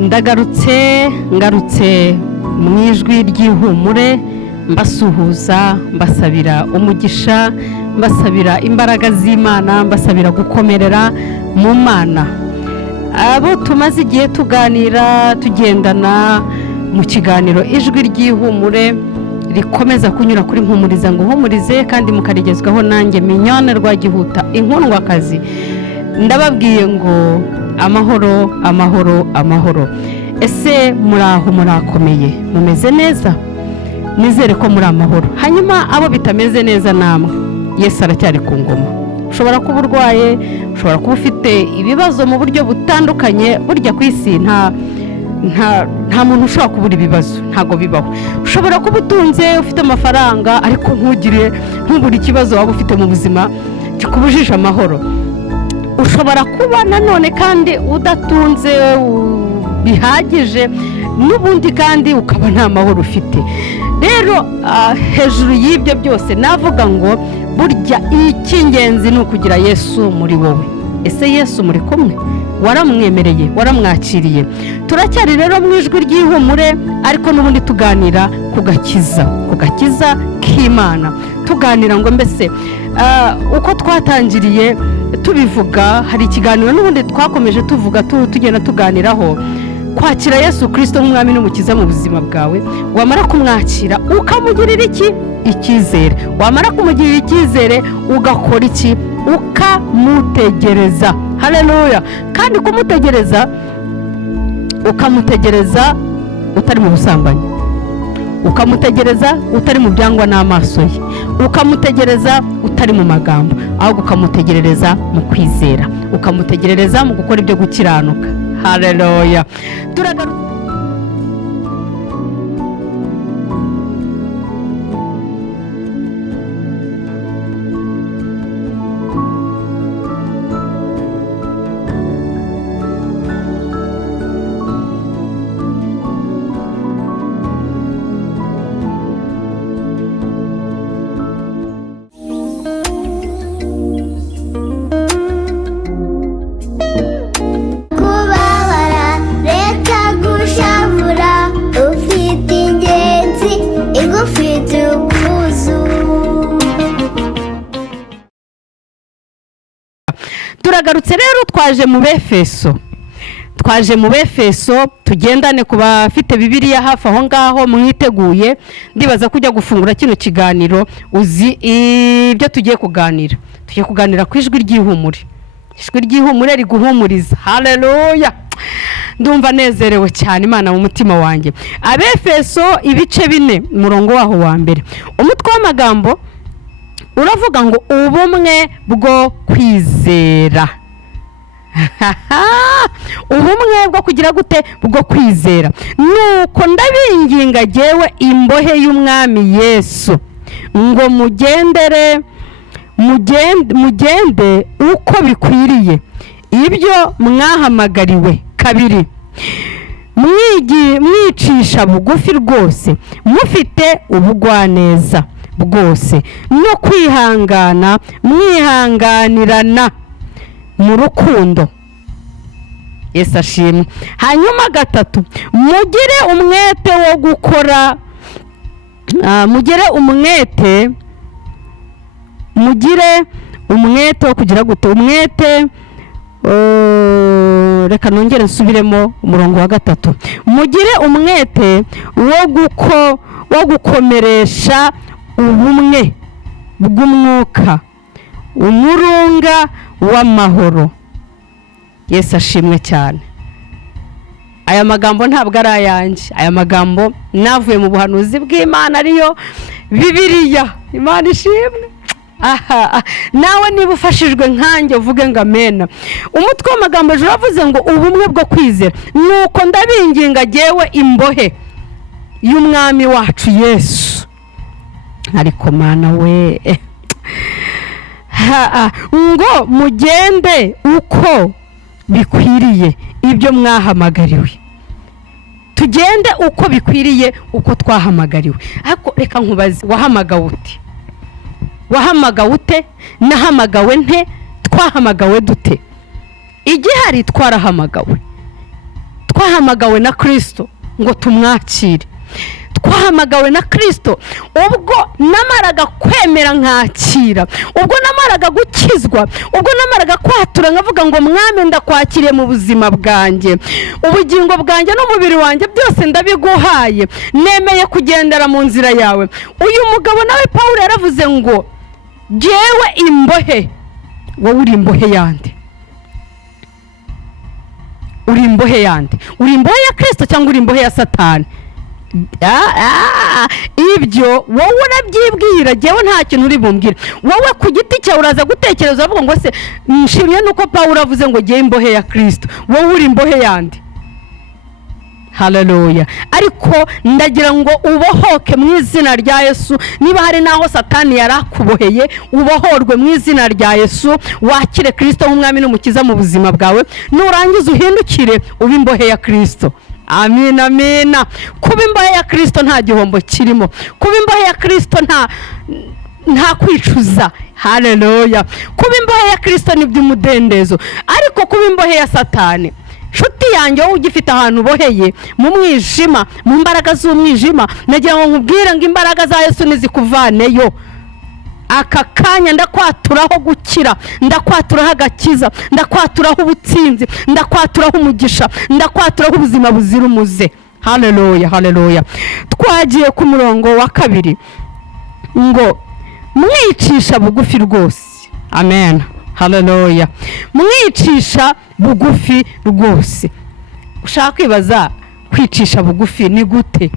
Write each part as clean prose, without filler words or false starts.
ngarutse mu ijwi ry'ihumure, mbasuhuza, mbasabira umugisha, mbasabira imbaraga z'Imana, mbasabira gukomerera mu Mana. Abo tumaze igihe tuganira, tugendana mu kiganiro ijwi ry'ihumure rikomeza kunyura kuri Mpumuriza ngo uhumurize kandi mukarigezwaho nanjye Mignone Rwagihuta inkundwakazi. Ndababwiye ngo amahoro amahoro amahoro. Ese muraho, murakomeye, mumeze neza? Nizere ko muri amahoro. Hanyuma abo bitameze neza namwe, Yesu aracyari ku ngoma. Ushobora kuba urwaye, ushobora kuba ufite ibibazo mu buryo butandukanye. Burya ku isi nta muntu ushobora kubura ibibazo, ntago bibaho. Ushobora kuba utunze, ufite amafaranga, ariko ntubure ikibazo waba ufite mu buzima kikubujije amahoro. Ushobora kuba nanone kandi udatunze bihagije, n'ubundi kandi ukaba nta mahoro ufite. Rero hejuru y'ibyo byose navuga ngo burya icy'ingenzi ni ukugira Yesu muri wowe. Ese Yesu muri kumwe? Waramwemereye, waramwakiriye? Turacyari rero mu ijwi ry'ihumure, ariko n'ubundi tuganira ku gakiza k'Imana. Tuganira ngo mbese uko twatangiriye tubivuga, hari ikiganiro n'ubundi twakomeje tuvuga tugenda tuganiraho kwakira Yesu Kristo nk'umwami n'umukiza mu buzima bwawe. Wamara kumwakira ukamugirira icyizere, wamara kumugirira icyizere ugakora iki? Ukamutegereza. Haleluya. Kandi ukamutegereza utari mu busambanyi, ukamutegereza utari mu byangwa n'amaso ye, ukamutegereza utari mu magambo, ahubwo ukamutegereza mu kwizera, ukamutegereza mu gukora ibyo gukiranuka. Haleluya. Turagarutse rero, twaje mu Befeso tugendane ku bafite Bibiliya hafi aho ngaho mwiteguye. Ndibaza kujya gufungura kino kiganiro uzi ibyo tugiye kuganira ku ijwi ry'ihumure. Ijwi ry'ihumure riguhumuriza. Haleluya. Ndumva nezerewe cyane Imana mu mutima wanjye. Abefeso ibice 4 umurongo waho wa mbere. Umutwe w'amagambo uravuga ngo ubumwe bwo kwizera. Ubumwe bwo kugira gute? Bwo kwizera. Nuko ndabinginga jewe imbohe y'umwami Yesu ngo mugende uko bikwiriye ibyo mwahamagariwe. 2 mwicisha bugufi rwose, mufite ubugwaneza bwose no kwihangana, mwihanganirana mu rukundo. Yesu ashimwe. Hanyuma 3 mugire umwete wo kugira gute? Umwete reka nongere nsubiremo umurongo wa 3. Mugire umwete wo gukomeresha ubumwe bw'umwuka, umurunga w'amahoro. Yesu ashimwe cyane. Aya magambo ntabwo ari ayanjye, aya magambo navuye mu buhanuzi bw'Imana ariyo Bibiliya. Imana ishimwe. Nawe niba ufashijwe nkanjye uvuge ngo amena. Umutwe w'amagambo ejo uravuze ngo ubumwe bwo kwizera. Nuko ndabinginga jewe imbohe y'umwami wacu Yesu. Ariko Mana we, ngo mugende uko bikwiriye ibyo mwahamagariwe. Tugende uko bikwiriye uko twahamagariwe. Ariko reka nkubaze, wahamagawe ute? Nahamagawe nte? Twahamagawe dute? Igihari twarahamaga twahamagawe na Kristo ngo tumwakire, twahamagawe na Kristo ubwo namaraga kwemera nkakira, ubwo namaraga gukizwa, ubwo namaraga kwatura nkavuga ngo mwami ndakwakiriye mu buzima bwanjye, ubugingo bwanjye n'umubiri wanjye byose ndabiguhaye, nemeye kugendera mu nzira yawe. Uyu mugabo nawe Pawulo yaravuze ngo jewe imbohe, wowe uri imbohe yande? Uri imbohe yande? Uri imbohe ya Kristo cyangwa uri imbohe ya Satani? Ibyo wowe urabyibwira, jewe nta kintu uri bumbwire. Wowe ku giti cyawe uraza gutekereza uvuga ngo se nshimye nuko Pawulo avuze ngo jewe imbohe ya Kristo. Wowe uri imbohe yande? Haleluya. Ariko ndagira ngo ubohoke mu izina rya Yesu. Niba hari naho Satani yarakuboheye, ubohorwe mu izina rya Yesu, wakire Kristo nk'umwami n'umukiza mu buzima bwawe, nurangiza uhindukire ube imbohe ya Kristo. Amina, amina. Kuba imbohe ya Kristo nta gihombo kirimo, kuba imbohe ya Kristo nta kwicuza. Haleluya. Kuba imbohe ya Kristo ni by'umudendezo, ariko kuba imbohe ya Satani, nshuti yanjye wowe ugifite ahantu uboheye mu mwijima, mu mbaraga z'umwijima, nagira ngo nkubwire ngo imbaraga za Yesu nizikuvaneyo. Aka kanya ndakwaturaho gukira, ndakwaturaho agakiza, ndakwaturaho ubutsinzi, ndakwaturaho umugisha, ndakwaturaho ubuzima buzira umuze. Haleluya, haleluya. Twagiye ku murongo wa 2 ngo mwicisha bugufi rwose. Amen. Haleluya. Mwicisha bugufi rwose. Ushaka kwibaza kwicisha bugufi ni gute?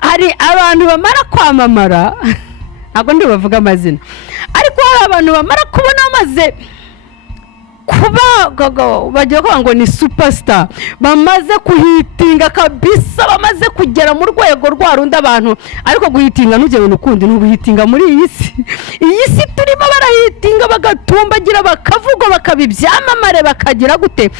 hari abantu bamara kwamamara, ntabwo ndi bavuga amazina, ariko hari abantu bamara kubona amaze kuba bagiye kuvuga ngo ni superstar, bamaze kuhitinga kabisa, bamaze kugera mu rwego rwa rundi abantu. Ariko guhitinga ntugere n'ukundi, n'uguhitinga muri iyi si turimo, barahitinga bagatumbagira, bakavuga, bakabibyamamare, bakagira gute,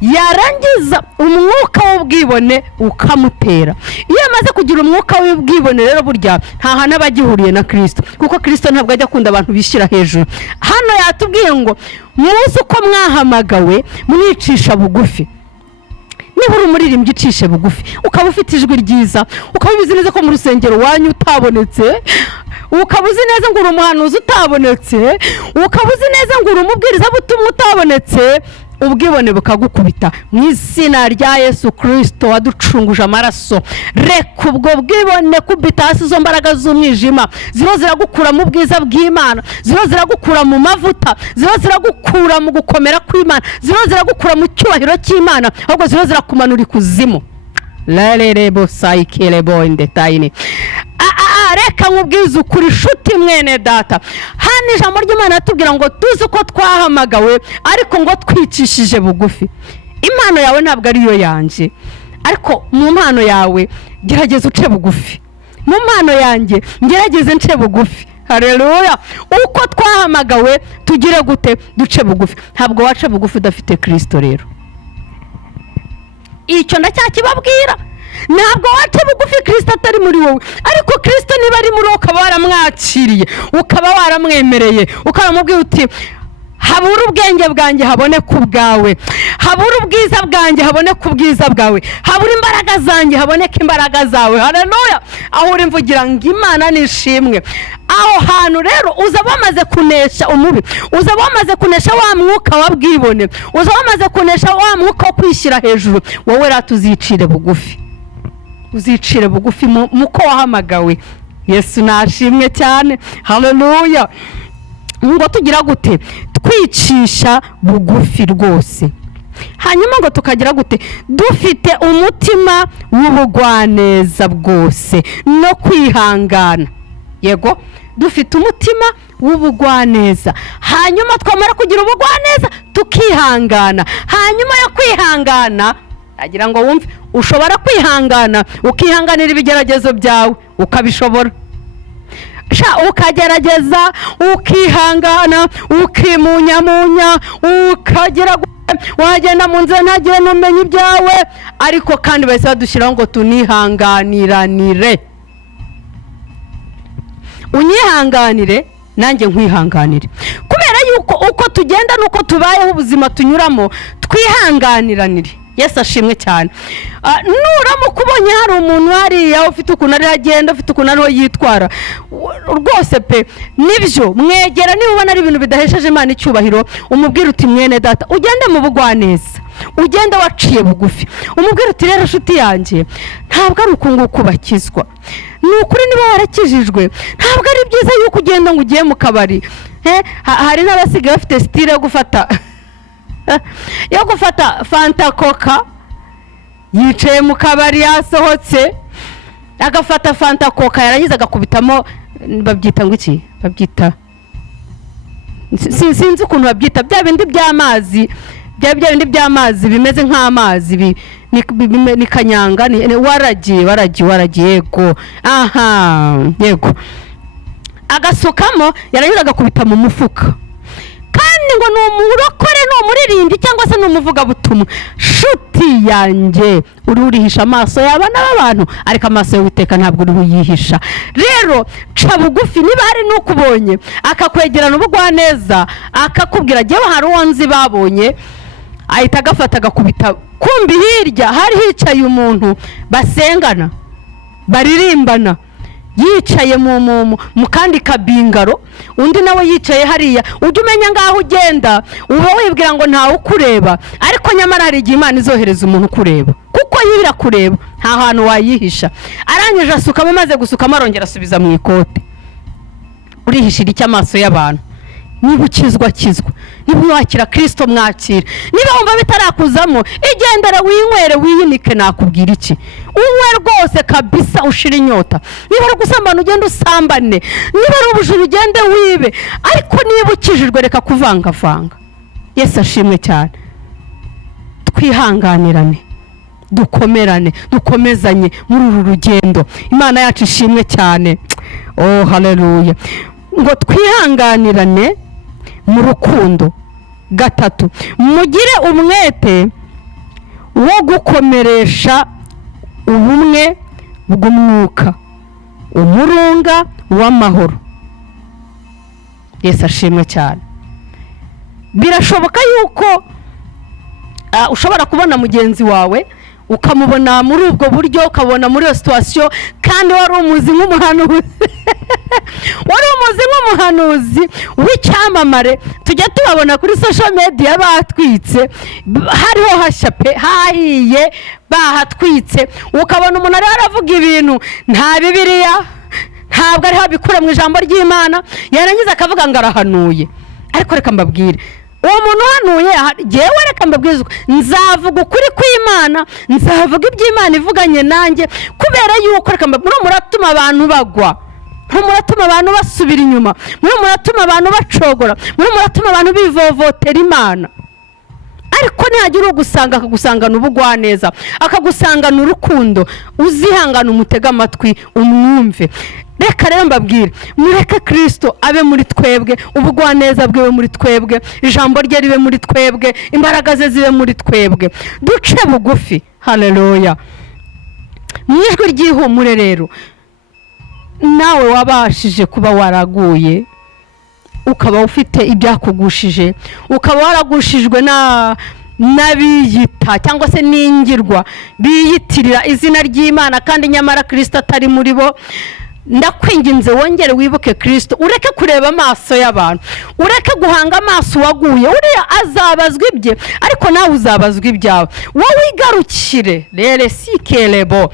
yarangiza umwuka w'ubwibone ukamutera. Iyo amaze kugira umwuka w'ubwibone rero burya ntaha n'abagihuriye na Kristo, kuko Kristo ntabwo ajya akunda abantu bishyira hejuru. Hano yatubwiye ngo muzi uko mwahamagawe mwicisha bugufi. Niba uri umuririmbyi ucishe bugufi, ukaba ufite ijwi ryiza, ukaba ubizi neza ko mu rusengero wanyu utabonetse, ukaba uzi neza ngo uri umuhanuzi utabonetse, ukaba uzi neza ngo uri umubwirizabutumwa utabonetse, ubwibone bukagukubita mu izina rya Yesu Kristo waducunguje amaraso. Reka ubwo bwibone kubita hasi izo mbaraga z'umwijima, ziba ziragukura mu bwiza bw'Imana, ziba ziragukura mu mavuta, ziba ziragukura mu gukomera kw'Imana, ziba ziragukura mu cyubahiro cy'Imana, ahubwo ziba zirakumanura ikuzimu. Lalelebo sayikelebo indetayini. Reka nkubwize ukuri shuti mwene data, hano ijambo ry'Imana atubwira ngo tuzi ko twahamagawe ariko ngo twicishije bugufi. Impano yawe ntabwo ariyo yanje, ariko mu mpano yawe gerageza uce bugufi, mu mpano yanjye gerageza nce bugufi. Haleluya. Uko twahamagawe tugire gute, duce bugufi. Ntabwo waca bugufi udafite Kristo rero. Icyo ndacyakibabwira, ntabwo waca bugufi Kristo atari muri wowe. Ariko Kristo niba ari muri wowe, ukaba waramwakiriye, ukaba waramwemereye, ukamubwira uti habura ubwenge bwanjye habone ku bwawe, habura ubwiza bwanjye habone ku bwiza bwawe, habura imbaraga zanjye haboneka imbaraga zawe. Haleluya. Aho uri mvugira ngo Imana nishimwe. Aho hantu rero uzaba wamaze kunesha umubi, uzaba wamaze kunesha wa mwuka wabwibone, uzaba wamaze kunesha wa mwuka wo kwishyira hejuru. Wowe ratuzicire bugufi, uzicire bugufi muko wahamagawe. Yesu nashimwe cyane. Haleluya. Ngo tugira gute, twicisha bugufi rwose. Hanyuma ngo tukagira gute, dufite umutima w'ubugwaneza bwose no kwihangana. Yego, dufite umutima w'ubugwaneza. Hanyuma twamara kugira ubugwaneza tukihangana. Hanyuma yo kwihangana, agira ngo wumve, ushobora kwihangana ukihanganira ibigeragezo byawe ukabishobora. Ukagerageza ukihangana, ukimunyamunya, ukagira wagenda mu nzira ntagire n'umenye ibyawe, ariko kandi bahise badushyiraho ngo tunihanganiranire. Unyihanganire nanjye nkwihanganire, kubera yuko uko tugenda nuko tubayeho ubuzima tunyuramo twihanganiranire. Yesu ashimwe cyane. Nuramuka ubonye hari umuntu hariya ufite ukuntu ari agenda, ufite ukuntu ariho yitwara, rwose pe nibyo mwegera. Niba ubona ari ibintu bidahesheje Imana icyubahiro, umubwire uti mwene data, ugende mu bugwaneza, ugende waciye bugufi, umubwire uti rero nshuti yanjye, ntabwo ari ukunguka bakizwa. Ni ukuri niba warakijijwe, ntabwo ari byiza yuko ugenda ngo ugiye mu kabari. Hari n'abasigaye bafite style yo gufata fanta coca, yicaye mu kabari yasohotse agafata fanta coca, yarangiza agakubitamo, babyita ngo iki, babyita sinzi ukuntu babyita, bya bindi by'amazi, bya bindi by'amazi bimeze nk'amazi ni kanyanga, waragiye yego, aha yego, agasukamo yarangiza agakubita mu mufuka. Kandi ngo ni umurokore, ni umuririmbyi cyangwa se ni umuvugabutumwa. Shuti yanjye, urihisha amaso y'abana b'abantu, ariko amaso y'Uwiteka ntabwo uriyihisha. Rero ca bugufi. Niba hari n'ukubonye akakwegerana ubugwaneza akakubwira jyewe hari uwo nzi babonye, ahita agafata agakubita, kumbi hirya hari hicaye umuntu basengana baririmbana, yicaye mu kandi kabingaro, undi nawe yicaye hariya. Ujye umenya ngaho ugenda uba wibwira ngo ntawe ukureba, ariko nyamara hari igihe Imana izohereza umuntu kureba, kuko yibira kureba nta hantu wayihisha. Arangije asukamo, amaze gusukamo arongera asubiza mu ikote. Urihishira iki amaso y'abantu? Niba ukizwa, niba wakira Kristo mwakira. Niba wumva bitarakuzamo, igendera winywere wiyinike. Nakubwira iki? Unywe rwose kabisa ushira inyota. Niba ari gusambana ugende usambane, niba ari ubujura ugende wibe, ariko niba ukijijwe reka kuvangavanga. Yesu ashimwe cyane. Twihanganirane, dukomerane, dukomezanye muri uru rugendo. Imana yacu ishimwe cyane. Oh haleluya. Ngo twihanganirane mu rukundo. Gatatu, mugire umwete wo gukomeresha ubumwe bw'umwuka, umurunga w'amahoro. Yesu ashimwe cyane. Birashoboka yuko ushobora kubona mugenzi wawe ukamubona muri ubwo buryo, ukabona muri iyo situation, kandi wari umuzi nk'umuhanuzi w'icyamamare. Tujya tubabona kuri social media batwitse, hariho hashya pe, hahiye bahatwitse, ukabona umuntu ari aravuga ibintu nta Bibiliya, ntabwo ari habikura mu ijambo ry'Imana, yarangiza akavuga ngo arahanuye. Ariko reka mbabwire, uwo muntu hanuye, jewe reka mbabwize, nzavuga ukuri kw'Imana, nzavuga iby'Imana ivuganye nanjye, kubera yuko reka mbabwire, muratuma abantu bagwa, muratuma abantu basubira inyuma, muratuma abantu bacogora, muratuma abantu bivovotera Imana. Ariko ntihagira ugusanga akagusangana ubugwaneza, akagusangana urukundo, uzihangana umutega amatwi umwumve. Reka rero mbabwire, mureke Kristo abe muri twebwe, ubugwaneza bwe muri twebwe, ijambo rye ribe muri twebwe, imbaraga ze zibe muri twebwe, duce bugufi. Haleluya. Mu ijwi ry'ihumure rero, nawe wabashije kuba waraguye, ukaba ufite ibyakugushije, ukaba waragushijwe n'abiyita cyangwa se n'ingirwa biyitirira izina ry'Imana, kandi nyamara Kristo atari muri bo, ndakwinginze wongere wibuke Kristo. Ureke kureba amaso y'abantu, ureke guhanga amaso waguye. Uriya azabazwa ibye, ariko nawe uzabazwa ibyawe. Wowe igarukire, rere sikelebo,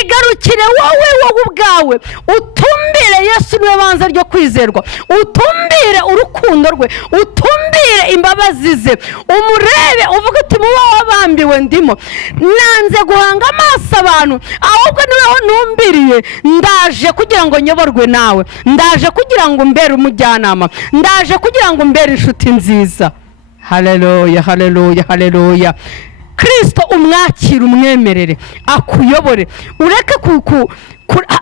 igarukire wowe ubwawe, utumbire Yesu niwe banza ryo kwizerwa, utumbire urukundo rwe, utumbire imbabazi ze, umurebe uvuga uti muba wabambiwe ndimo. Nanze guhanga amaso abantu, ahubwo niweho ntumbiriye. Ndaje kugira ngo nyoborwe nawe, ndaje kugira ngo mbere umujyanama, ndaje kugira ngo mbere inshuti nziza. Haleluya, haleluya, haleluya. Kristo umwakira, umwemerere, akuyobore. Ureke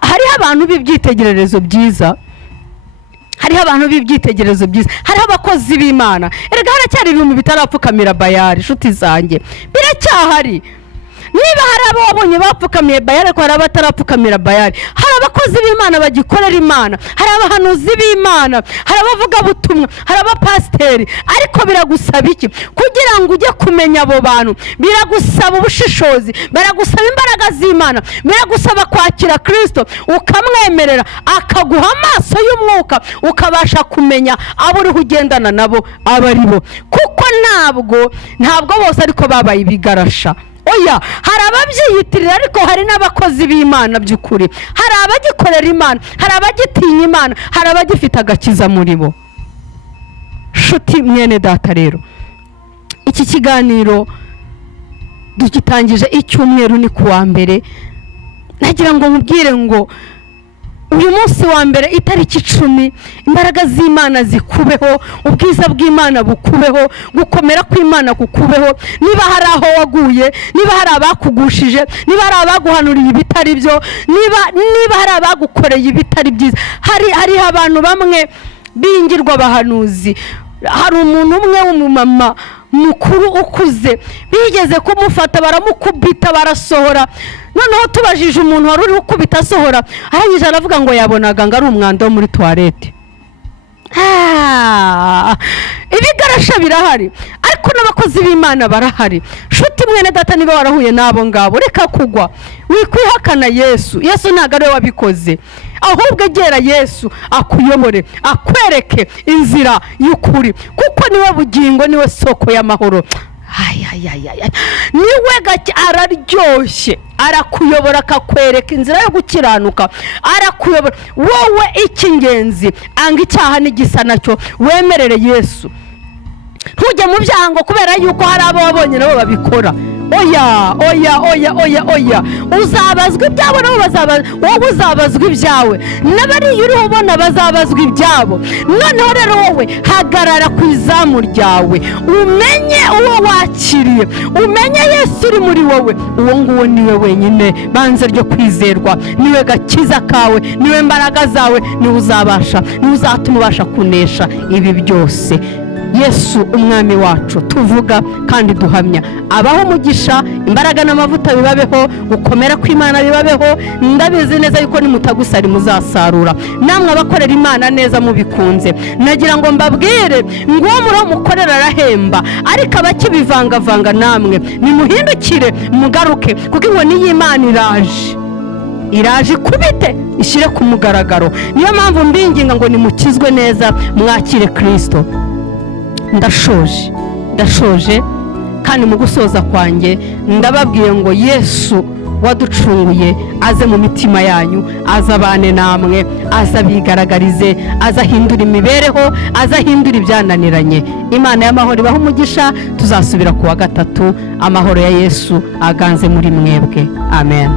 hariho abantu b'ibyitegererezo byiza, hariho abantu b'ibyitegererezo byiza, hariho abakozi b'Imana. Erega haracyari ibintu bitarapfukamira Bayali, inshuti zanjye, biracyahari. niba hari abo wabonye bapfukamiye Bayali, ko hari abatarapfukamira Bayali. Hari abakozi b'Imana bagikorera Imana, hari abahanuzi b'Imana, hari abavuga butumwa, hari abapasiteri. Ariko biragusaba iki kugira ngo ujye kumenya abo bantu? Biragusaba ubushishozi, biragusaba imbaraga z'Imana, biragusaba kwakira Kristo, ukamwemerera akaguha amaso y'umwuka, ukabasha kumenya abo uri ugendana nabo aba ari bo. Kuko ntabwo bose ariko babaye ibigarasha. Oya, hari ababyiyitirira, ariko hari n'abakozi b'Imana by'ukuri. Hari abagikorera Imana, hari abagitinya Imana, hari abagifite agakiza muri bo. Shuti mwene data, rero iki kiganiro dugitangije icyumweru ni kuwa mbere. Nagira ngo nkubwire ngo uyu munsi wa mbere itariki 10, imbaraga z'Imana zikubeho, ubwiza bw'Imana bukubeho, gukomera kw'Imana kukubeho. Niba hari aho waguye, niba hari abakugushije, niba hari abaguhanuriye ibitari byo, niba hari abagukoreye ibitari byiza, hari abantu bamwe bingirwa abahanuzi. Hari umuntu umwe w'umumama mukuru ukuze, bigeze kumufata baramukubita barasohora. Noneho tubajije umuntu wari uri gukubita asohora, arangije aravuga ngo yabonaga ngo ari umwanda wo muri toilette. Ibigarasha birahari, ariko n'abakozi b'Imana barahari. Shuti mwene data, niba warahuye n'abo ngabo, reka kugwa, wikwihakana Yesu. Yesu ntabwo ari we wabikoze, ahubwo egera Yesu akuyobore, akwereke inzira y'ukuri, kuko niwe bugingo, niwe soko y'amahoro. Niwe gake araryoshye, arakuyobora akakwereka inzira yo gukiranuka, arakuyobora. Wowe icy'ingenzi, anga icyaha n'igisa nacyo, wemerere Yesu. Ntujye mu byaha ngo kubera yuko hari abo wabonye nabo babikora. Oya, uzabazwa ibyawe nabo bazabazwa, wowe uzabazwa ibyawe, n'abari uriho ubona bazabazwa ibyabo. Noneho rero wowe hagarara ku izamu ryawe, umenye uwo wakiriye, umenye Yesu uri muri wowe. Uwo nguwo niwe wenyine banze ryo kwizerwa, niwe gakiza kawe, niwe mbaraga zawe, niwe uzabasha, niwe uzatuma ubasha kunesha ibi byose. Yesu umwami wacu tuvuga kandi duhamya, abaho umugisha, imbaraga n'amavuta bibabeho, gukomera kw'Imana bibabeho. Ndabizi neza yuko nimutagusari muzasarura, namwe abakorera Imana neza mubikunze. Nagira ngo mbabwire ngo uwo muri mukorera arahemba, ariko abakibivangavanga namwe nimuhindukire mugaruke, kuko inkoni y'Imana iraje ikubite ishyire ku mugaragaro. Niyo mpamvu mbinginga ngo nimukizwe neza, mwakire Kristo. Ndashoje kandi mu gusoza kwanjye ndababwiye ngo Yesu waducunguye aze mu mitima yanyu, azabane namwe, azabigaragarize, azahindura imibereho, azahindura ibyananiranye. Imana y'amahoro ibaha umugisha. Tuzasubira kuwa gatatu. Amahoro ya Yesu aganze muri mwebwe. Amen.